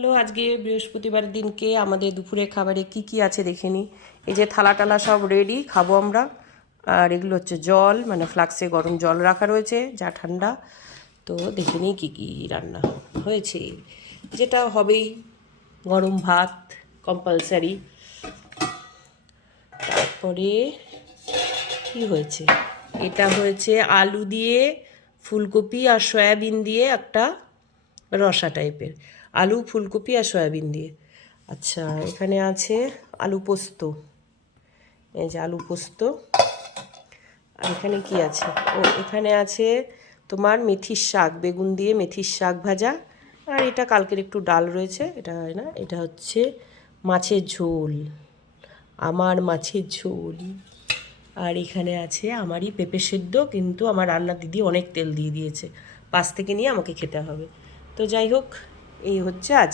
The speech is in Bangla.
হ্যালো, আজকে বৃহস্পতিবার দিনকে আমাদের দুপুরে খাবারে কি কি আছে দেখে নিই। এই যে থালা টালা সব রেডি, খাবো আমরা। আর এগুলো হচ্ছে জল, মানে ফ্লাক্সে গরম জল রাখা রয়েছে, যা ঠান্ডা। তো দেখে নিই কী কী রান্না হয়েছে, যেটা হবেই। গরম ভাত কম্পালসারি। তারপরে কি হয়েছে, এটা হয়েছে আলু দিয়ে ফুলকপি আর সয়াবিন দিয়ে একটা রসা টাইপের। আলু ফুলকপি আর সয়াবিন দিয়ে। আচ্ছা, এখানে আছে আলু পোস্ত। এই যে আলু পোস্ত। আর এখানে কি আছে, ও এখানে আছে তোমার মেথির শাক, বেগুন দিয়ে মেথির শাক ভাজা। আর এটা কালকের একটু ডাল রয়েছে, এটা হয় না, এটা হচ্ছে মাছের ঝোল, আমার মাছের ঝোল। আর এখানে আছে আমারই পেঁপে সেদ্ধ, কিন্তু আমার রান্নার দিদি অনেক তেল দিয়ে দিয়েছে, পাশ থেকে নিয়ে আমাকে খেতে হবে। তো যাই হোক, এই হচ্ছে আজ